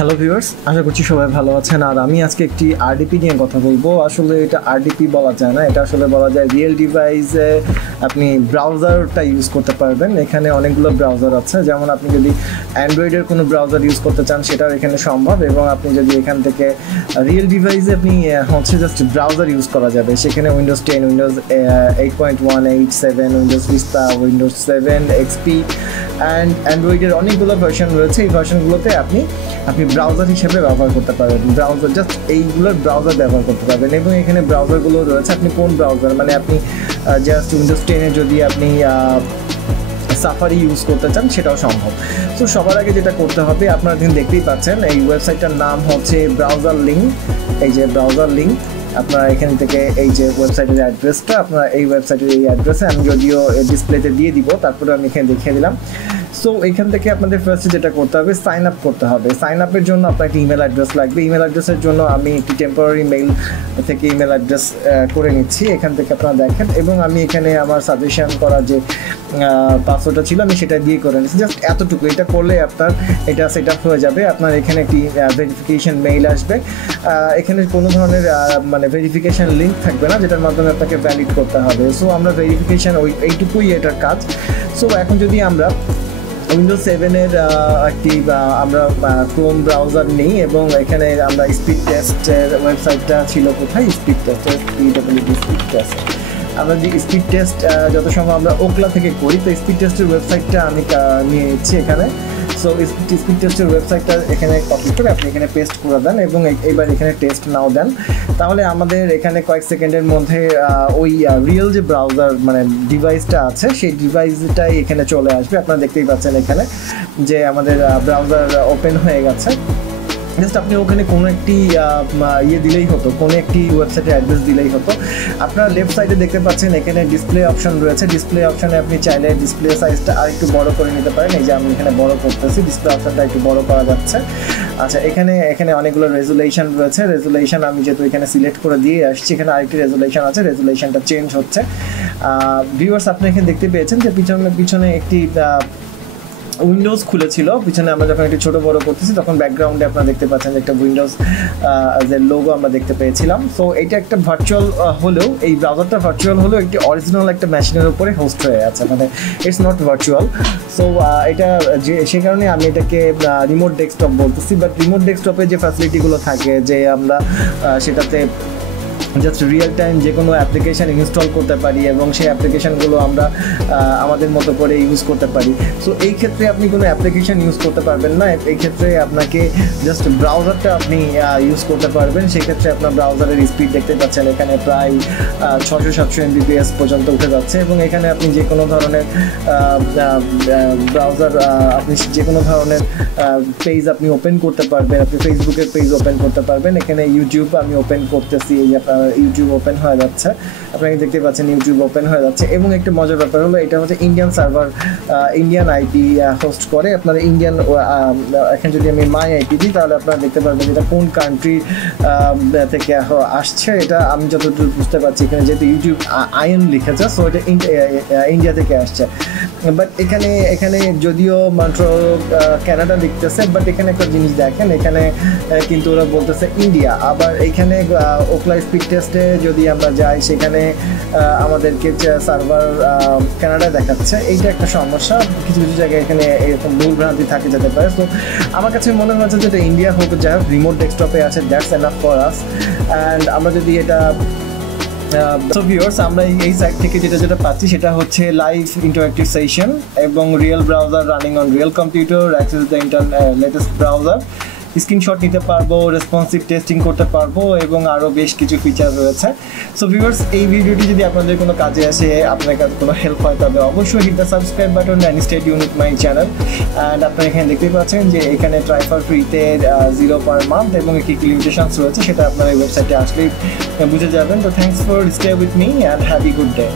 Hello viewers, আশা করছি সবাই ভালো আছেন। আর আমি আজকে একটি আরডিপি নিয়ে কথা বলবো। আসলে এটা আরডিপি বলা যায় না, এটা আসলে বলা যায় রিয়েল ডিভাইসে আপনি ব্রাউজারটা ইউজ করতে পারবেন। এখানে অনেকগুলো ব্রাউজার আছে, যেমন আপনি যদি অ্যান্ড্রয়েডের কোনো ব্রাউজার ইউজ করতে চান সেটাও এখানে সম্ভব, এবং আপনি যদি এখান থেকে রিয়েল ডিভাইসে আপনি হচ্ছে জাস্ট ব্রাউজার ইউজ করা যাবে। সেখানে Windows 10, Windows 8.1, 8.7, Windows Vista, Windows 7 XP and অ্যান্ড্রয়েডের অনেকগুলো ভার্সন রয়েছে। এই ভার্সনগুলোতে আপনি ব্রাউজার হিসেবে ব্যবহার করতে পারবেন। ব্রাউজার জাস্ট এইগুলোর ব্রাউজার ব্যবহার করতে পারবেন, এবং এখানে ব্রাউজারগুলো রয়েছে। আপনি কোন ব্রাউজার, মানে আপনি জাস্ট উইন্ডোজ 10-এ যদি আপনি সাফারি ইউজ করতে চান সেটাও সম্ভব। তো সবার আগে যেটা করতে হবে, আপনারা কিন্তু দেখতেই পাচ্ছেন এই ওয়েবসাইটটার নাম হচ্ছে ব্রাউজারলিং। এই যে ব্রাউজারলিং, আপনারা এখান থেকে এই যে ওয়েবসাইটের অ্যাড্রেসটা, আপনারা এই ওয়েবসাইটের এই অ্যাড্রেসে আমি যদিও ডিসপ্লেতে দিয়ে দিব, তারপরে আমি এখানে দেখিয়ে দিলাম। সো এখান থেকে আপনাদের ফার্স্টে যেটা করতে হবে, সাইন আপ করতে হবে। সাইন আপের জন্য আপনার একটা ইমেল অ্যাড্রেস লাগবে। ইমেল অ্যাড্রেসের জন্য আমি একটি টেম্পোরারি মেইল থেকে ইমেল অ্যাড্রেস করে নিচ্ছি। এখান থেকে আপনারা দেখেন, এবং আমি এখানে আমার সাজেশন করা যে পাসওয়ার্ডটা ছিল আমি সেটা দিয়ে করে নিচ্ছি। জাস্ট এতটুকু, এটা করলে আপনার এটা সেট আপ হয়ে যাবে। আপনার এখানে একটি ভেরিফিকেশন মেইল আসবে। এখানে কোনো ধরনের মানে ভেরিফিকেশন লিঙ্ক থাকবে না, যেটার মাধ্যমে আপনাকে ভ্যালিড করতে হবে। সো আমরা ভেরিফিকেশন এইটুকুই এটার কাজ। সো এখন যদি আমরা উইন্ডোজ 7-এর একটি আমরা ক্রোম ব্রাউজার নেই, এবং এখানে আমরা স্পিড টেস্টের ওয়েবসাইটটা ছিল কোথায়, স্পিড টেস্ট, স্পিড টেস্ট। আমরা যে স্পিড টেস্ট যত সময় আমরা ওকলা থেকে করি, তো স্পিড টেস্টের ওয়েবসাইটটা আমি নিয়ে নিচ্ছি এখানে। সো স্পিড টেস্টের ওয়েবসাইটটা এখানে কপি করে আপনি এখানে পেস্ট করে দেন, এবং এবার এখানে টেস্ট নাও দেন। তাহলে আমাদের এখানে কয়েক সেকেন্ডের মধ্যে ওই রিয়েল যে ব্রাউজার মানে ডিভাইসটা আছে সেই ডিভাইসটাই এখানে চলে আসবে। আপনারা দেখতেই পাচ্ছেন এখানে যে আমাদের ব্রাউজার ওপেন হয়ে গেছে। জাস্ট আপনি ওখানে কোনো একটি দিলেই হতো, কোনো একটি ওয়েবসাইটের অ্যাড্রেস দিলেই হতো। আপনারা লেফট সাইডে দেখতে পাচ্ছেন এখানে ডিসপ্লে অপশন রয়েছে। ডিসপ্লে অপশনে আপনি চাইলে ডিসপ্লে সাইজটা আর একটু বড় করে নিতে পারেন। এই যে আমি এখানে বড় করতেছি, ডিসপ্লে অপশনটা একটু বড় করা যাচ্ছে। আচ্ছা, এখানে অনেকগুলো রেজুলেশন রয়েছে। রেজুলেশন আমি যেহেতু এখানে সিলেক্ট করে দিয়ে আসছি, এখানে আরেকটি রেজুলেশন আছে, রেজুলেশনটা চেঞ্জ হচ্ছে। ভিউয়ার্স, আপনি এখানে দেখতে পেয়েছেন যে পিছনে একটি উইন্ডোজ খুলেছিল। পিছনে আমরা যখন একটু ছোট বড় করতেছি তখন ব্যাকগ্রাউন্ডে আপনারা দেখতে পাচ্ছেন একটা উইন্ডোজ যে লোগো আমরা দেখতে পেয়েছিলাম। সো এটা একটা ভার্চুয়াল হলেও, এই ব্রাউজারটা ভার্চুয়াল হলেও একটি অরিজিনাল একটা মেশিনের উপরে হোস্ট হয়ে আছে, মানে ইটস নট ভার্চুয়াল। সো এটা যে সে কারণে আমি এটাকে রিমোট ডেস্কটপ বলতেছি। বাট রিমোট ডেস্কটপে যে ফ্যাসিলিটিগুলো থাকে, যে আমরা সেটাতে জাস্ট রিয়েল টাইম যে কোনো অ্যাপ্লিকেশান ইনস্টল করতে পারি, এবং সেই অ্যাপ্লিকেশানগুলো আমরা আমাদের মতো করে ইউজ করতে পারি। সো এই ক্ষেত্রে আপনি কোনো অ্যাপ্লিকেশান ইউজ করতে পারবেন না। এই ক্ষেত্রে আপনাকে জাস্ট ব্রাউজারটা আপনি ইউজ করতে পারবেন। সেক্ষেত্রে আপনার ব্রাউজারের স্পিড দেখতে পাচ্ছেন এখানে প্রায় 600-700 MBPS পর্যন্ত উঠে যাচ্ছে, এবং এখানে আপনি যে কোনো ধরনের ব্রাউজার, আপনি যে কোনো ধরনের পেজ আপনি ওপেন করতে পারবেন। আপনি ফেসবুকের পেজ ওপেন করতে পারবেন। এখানে ইউটিউব আমি ওপেন করতেছি, এই আপনার ইউটিউব ওপেন হয়ে যাচ্ছে, আপনারা দেখতে পাচ্ছেন ইউটিউব ওপেন হয়ে যাচ্ছে। এবং একটা মজার ব্যাপার হলো, এটা হচ্ছে Indian server, Indian IP host করে। আপনারা ইন্ডিয়ান, এখন যদি আমি মাই আইপি দিই তাহলে আপনারা দেখতে পারবেন এটা কোন কান্ট্রি থেকে আসছে। এটা আমি যতটুকু বুঝতে পারছি, এখানে যেহেতু ইউটিউব আইএন লিখেছে, সো এটা ইন্ডিয়া থেকে আসছে। বাট এখানে যদিও মাত্র কানাডা লিখতেছে, বাট এখানে একটা জিনিস দেখেন, এখানে কিন্তু ওরা বলতেছে ইন্ডিয়া। আবার এখানে ওকলা স্পিড টেস্টে যদি আমরা যাই, সেখানে আমাদেরকে সার্ভার কানাডা দেখাচ্ছে। এইটা একটা সমস্যা, কিছু কিছু জায়গায় এখানে এরকম ভুল ভ্রান্তি থাকে যেতে পারে। তো আমার কাছে মনে হচ্ছে যে এটা ইন্ডিয়া হোক, যাই হোক, রিমোট ডেস্কটপে আছে, that's enough for us. And আমরা যদি এটা সো ভিউয়ার্স, আমরা এই সাইট থেকে যেটা পাচ্ছি সেটা হচ্ছে লাইভ ইন্টারঅ্যাক্টিভ সেশন, এবং real browser running on real computer, access the latest browser, screenshot নিতে পারবো, রেসপন্সিভ টেস্টিং করতে পারবো, এবং আরও বেশ কিছু ফিচার রয়েছে। সো ভিউয়ার্স, এই ভিডিওটি যদি আপনাদের কোনো কাজে আসে, আপনার কাছে কোনো হেল্প হয়, তবে অবশ্যই hit the subscribe button and stay tuned with my channel. And আপনারা এখানে দেখতে পাচ্ছেন যে এখানে ট্রাই ফর ফ্রিতে 0 per month, এবং একটি লিমিটেশনস রয়েছে, সেটা আপনার এই ওয়েবসাইটে আসলেই বুঝে যাবেন। তো thanks for stay with me and have a good day.